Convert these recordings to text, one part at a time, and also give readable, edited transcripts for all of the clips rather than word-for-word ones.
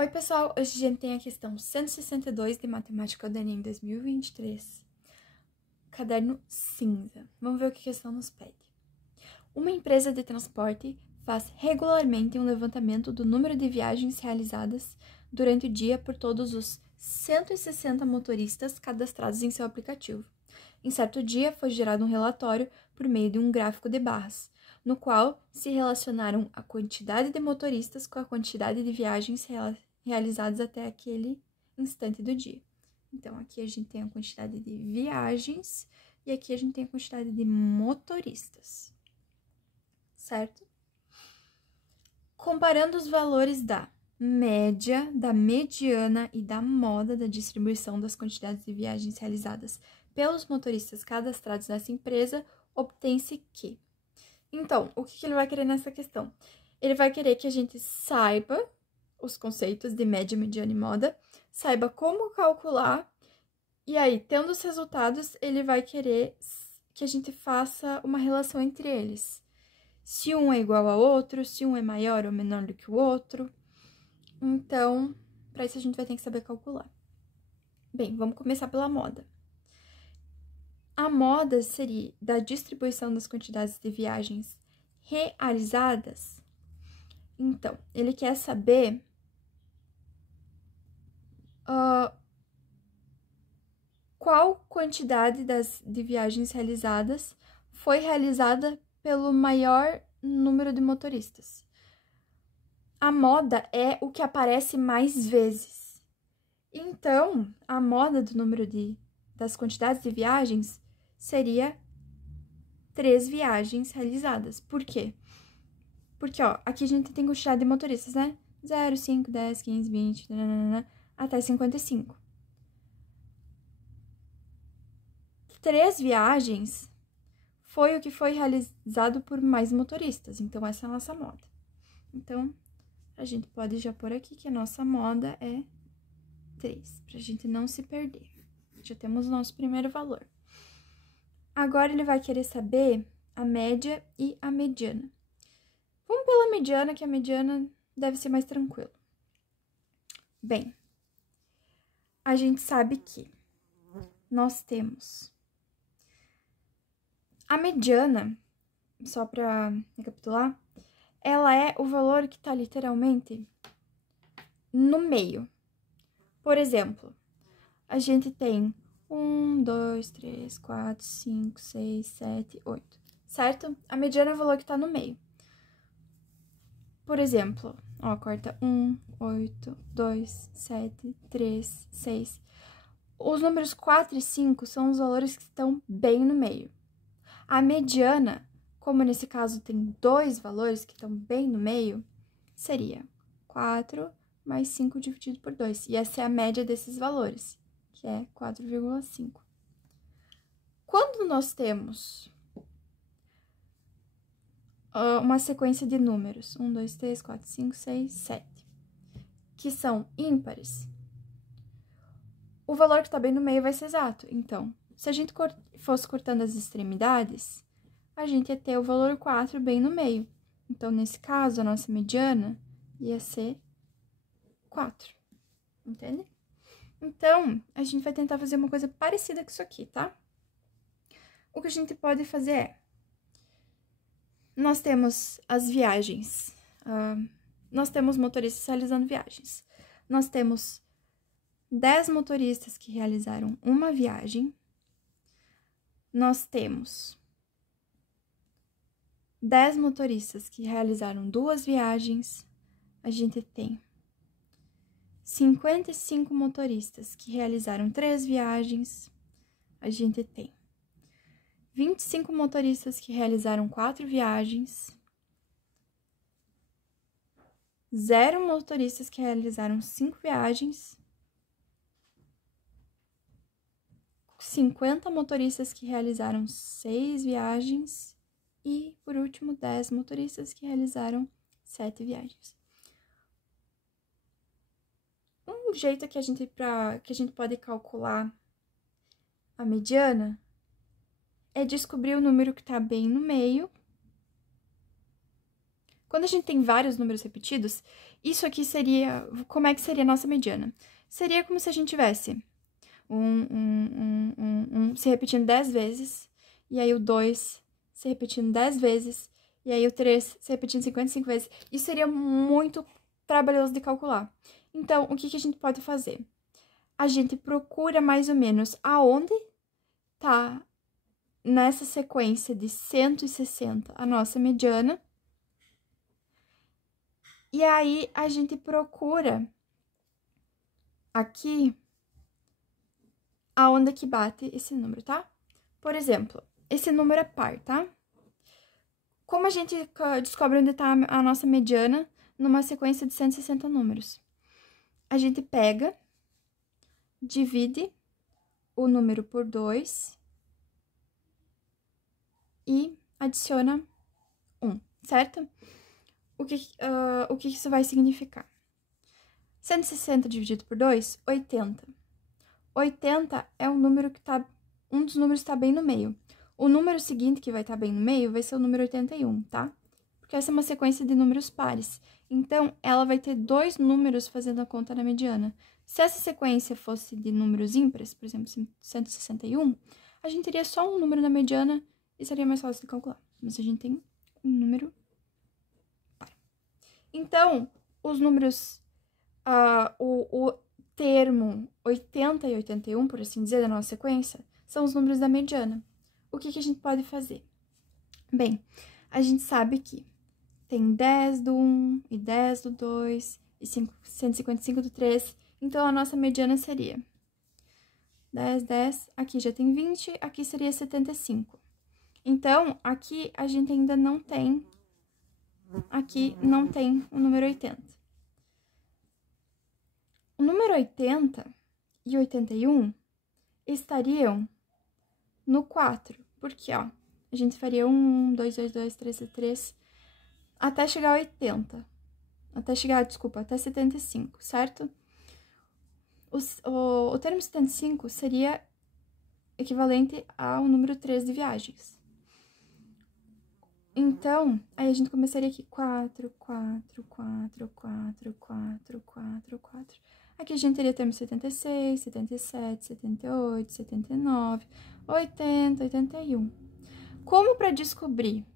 Oi, pessoal! Hoje a gente tem a questão 162 de Matemática do Enem 2023, caderno cinza. Vamos ver o que a questão nos pede. Uma empresa de transporte faz regularmente um levantamento do número de viagens realizadas durante o dia por todos os 160 motoristas cadastrados em seu aplicativo. Em certo dia, foi gerado um relatório por meio de um gráfico de barras, no qual se relacionaram a quantidade de motoristas com a quantidade de viagens realizadas até aquele instante do dia. Então, aqui a gente tem a quantidade de viagens e aqui a gente tem a quantidade de motoristas, certo? Comparando os valores da média, da mediana e da moda da distribuição das quantidades de viagens realizadas pelos motoristas cadastrados nessa empresa, obtém-se que... Então, o que ele vai querer nessa questão? Ele vai querer que a gente saiba os conceitos de média, mediana e moda, saiba como calcular, e aí, tendo os resultados, ele vai querer que a gente faça uma relação entre eles. Se um é igual ao outro, se um é maior ou menor do que o outro. Então, para isso a gente vai ter que saber calcular. Bem, vamos começar pela moda. A moda seria da distribuição das quantidades de viagens realizadas. Então, ele quer saber qual quantidade de viagens realizadas foi realizada pelo maior número de motoristas. A moda é o que aparece mais vezes. Então, a moda do número das quantidades de viagens seria 3 viagens realizadas. Por quê? Porque, aqui a gente tem quantidade de motoristas, né? 0, 5, 10, 15, 20, até 55. 3 viagens foi o que foi realizado por mais motoristas. Então, essa é a nossa moda. Então, a gente pode já pôr aqui que a nossa moda é 3, pra gente não se perder. Já temos o nosso primeiro valor. Agora, ele vai querer saber a média e a mediana. Vamos pela mediana, que a mediana deve ser mais tranquilo. Bem, a gente sabe que nós temos a mediana, só para recapitular, ela é o valor que está literalmente no meio. Por exemplo, a gente tem 1, 2, 3, 4, 5, 6, 7, 8, certo? A mediana é o valor que está no meio. Por exemplo, corta 1, 8, 2, 7, 3, 6. Os números 4 e 5 são os valores que estão bem no meio. A mediana, como nesse caso tem 2 valores que estão bem no meio, seria 4 mais 5 dividido por 2. E essa é a média desses valores, que é 4,5. Quando nós temos uma sequência de números, 1, 2, 3, 4, 5, 6, 7, que são ímpares, o valor que está bem no meio vai ser exato. Então, se a gente fosse cortando as extremidades, a gente ia ter o valor 4 bem no meio. Então, nesse caso, a nossa mediana ia ser 4. Entende? Então, a gente vai tentar fazer uma coisa parecida com isso aqui, tá? O que a gente pode fazer é... Nós temos as viagens. Nós temos motoristas realizando viagens. Nós temos 10 motoristas que realizaram uma viagem. Nós temos 10 motoristas que realizaram 2 viagens. A gente tem 55 motoristas que realizaram 3 viagens. A gente tem 25 motoristas que realizaram 4 viagens. 0 motoristas que realizaram 5 viagens. 50 motoristas que realizaram 6 viagens. E, por último, 10 motoristas que realizaram 7 viagens. Um jeito que a gente pode calcular a mediana é descobrir o número que está bem no meio Quando a gente tem vários números repetidos, isso aqui seria... Como é que seria a nossa mediana? Seria como se a gente tivesse se repetindo 10 vezes, e aí o 2 se repetindo 10 vezes, e aí o 3 se repetindo 55 vezes. Isso seria muito trabalhoso de calcular. Então, o que a gente pode fazer? A gente procura mais ou menos aonde tá nessa sequência de 160 a nossa mediana. E aí, a gente procura aqui aonde que bate esse número, tá? Por exemplo, esse número é par, tá? Como a gente descobre onde tá a nossa mediana numa sequência de 160 números? A gente pega, divide o número por 2 e adiciona 1, certo? O que isso vai significar? 160 dividido por 2, 80. 80 é um número que tá... Um dos números está bem no meio. O número seguinte que vai estar bem no meio vai ser o número 81, tá? Porque essa é uma sequência de números pares. Então, ela vai ter 2 números fazendo a conta na mediana. Se essa sequência fosse de números ímpares, por exemplo, 161, a gente teria só um número na mediana e seria mais fácil de calcular. Mas a gente tem um número par. Então, os números... o termo 80 e 81, por assim dizer, da nossa sequência, são os números da mediana. O que a gente pode fazer? Bem, a gente sabe que tem 10 do 1 e 10 do 2 e 155 do 3. Então, a nossa mediana seria 10, 10. Aqui já tem 20, aqui seria 75. Então, aqui a gente ainda não tem... Aqui não tem o número 80. O número 80 e 81 estariam no 4, porque, ó, a gente faria 1, 2, 2, 2, 3, 3, até chegar a 80. Até 75, certo? O termo 75 seria equivalente ao número 3 de viagens. Então, aí a gente começaria aqui, 4, 4, 4, 4, 4, 4, 4. Aqui a gente teria termo 76, 77, 78, 79, 80, 81. Como para descobrir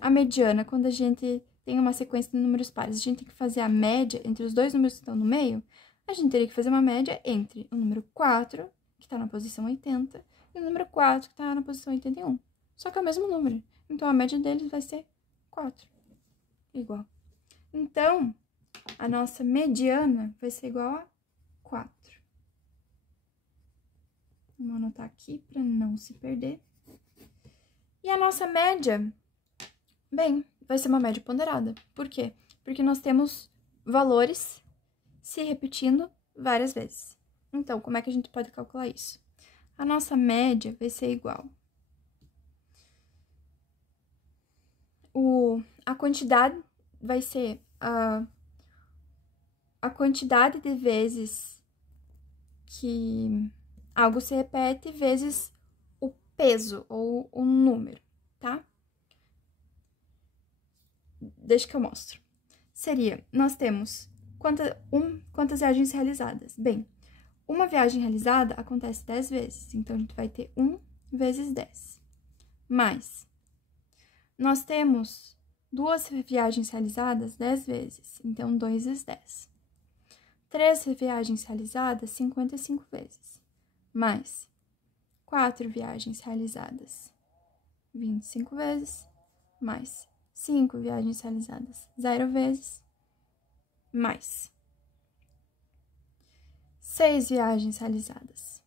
a mediana quando a gente tem uma sequência de números pares? A gente tem que fazer a média entre os dois números que estão no meio. A gente teria que fazer uma média entre o número 4, que está na posição 80, e o número 4, que está na posição 81. Só que é o mesmo número. Então, a média deles vai ser 4. Igual. Então, a nossa mediana vai ser igual a 4. Vamos anotar aqui para não se perder. E a nossa média, bem, vai ser uma média ponderada. Por quê? Porque nós temos valores se repetindo várias vezes. Então, como é que a gente pode calcular isso? A nossa média vai ser igual. A quantidade vai ser a quantidade de vezes que algo se repete vezes o peso ou o número, tá? Deixa que eu mostro. Seria, nós temos quantas viagens realizadas? Bem, uma viagem realizada acontece 10 vezes, então a gente vai ter 1 vezes 10. Mais, nós temos 2 viagens realizadas 10 vezes, então 2 vezes 10. 3 viagens realizadas 55 vezes, mais 4 viagens realizadas 25 vezes, mais 5 viagens realizadas 0 vezes, mais 6 viagens realizadas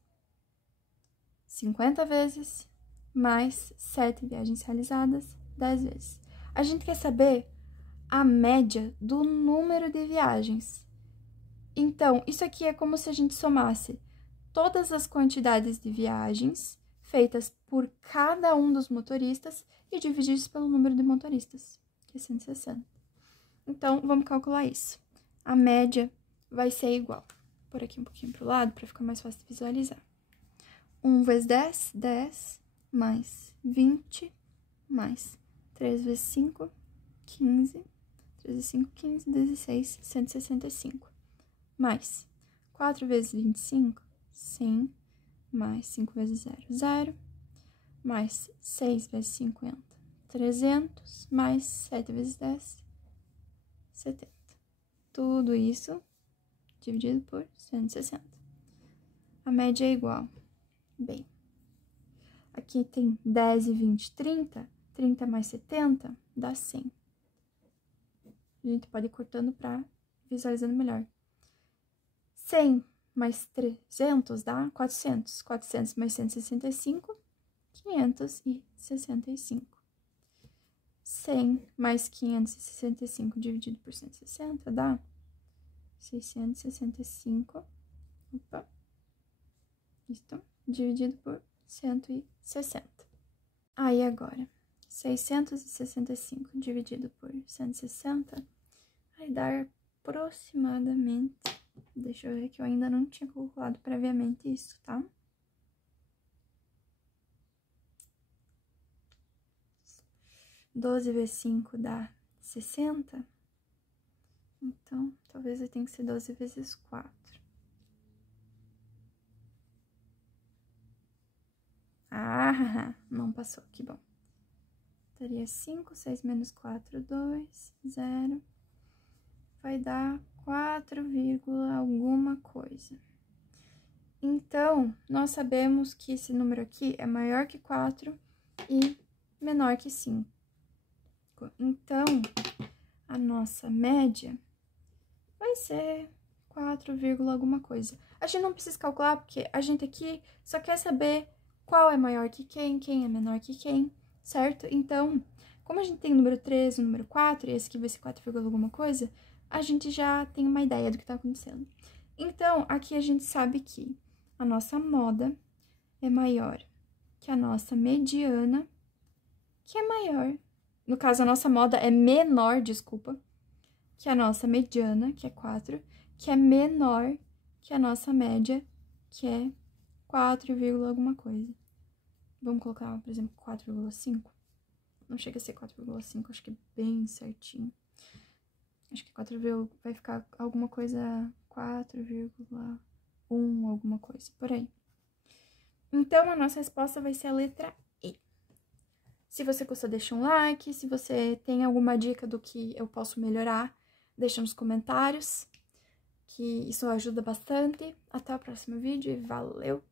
50 vezes, mais 7 viagens realizadas 10 vezes. A gente quer saber a média do número de viagens. Então, isso aqui é como se a gente somasse todas as quantidades de viagens feitas por cada um dos motoristas e dividisse pelo número de motoristas, que é 160. Então, vamos calcular isso. A média vai ser igual. Por aqui um pouquinho para o lado, para ficar mais fácil de visualizar. 1 vezes 10, 10, mais 20, mais 3 vezes 5, 15, 3 vezes 5, 15, 16, 165. Mais 4 vezes 25, 100. Mais 5 vezes 0, 0. Mais 6 vezes 50, 300. Mais 7 vezes 10, 70. Tudo isso dividido por 160. A média é igual. Bem, aqui tem 10 e 20, 30. 30 mais 70 dá 100. A gente pode ir cortando para visualizando melhor. 100 mais 300 dá 400. 400 mais 165, 565. 100 mais 565 dividido por 160 dá 665. Opa. Isto dividido por 160. Aí agora, 665 dividido por 160 vai dar aproximadamente, deixa eu ver que eu ainda não tinha calculado previamente isso, tá? Doze vezes 5 dá 60. Então, talvez eu tenha que ser 12 vezes 4. Ah, não passou, que bom. Daria 5, 6 menos 4, 2, 0. Vai dar 4, alguma coisa. Então, nós sabemos que esse número aqui é maior que 4 e menor que 5. Então, a nossa média vai ser 4, alguma coisa. A gente não precisa calcular, porque a gente aqui só quer saber qual é maior que quem é menor que quem, certo? Então, como a gente tem o número 3, o número 4, e esse aqui vai ser 4, alguma coisa, a gente já tem uma ideia do que tá acontecendo. Então, aqui a gente sabe que a nossa moda é maior que a nossa mediana, que é maior. No caso, a nossa moda é menor, desculpa, que a nossa mediana, que é 4, que é menor que a nossa média, que é 4, alguma coisa. Vamos colocar, por exemplo, 4,5. Não chega a ser 4,5, acho que é bem certinho. Acho que 4, vai ficar alguma coisa, 4,1, alguma coisa, por aí. Então, a nossa resposta vai ser a letra E. Se você gostou, deixa um like. Se você tem alguma dica do que eu posso melhorar, deixa nos comentários, que isso ajuda bastante. Até o próximo vídeo e valeu!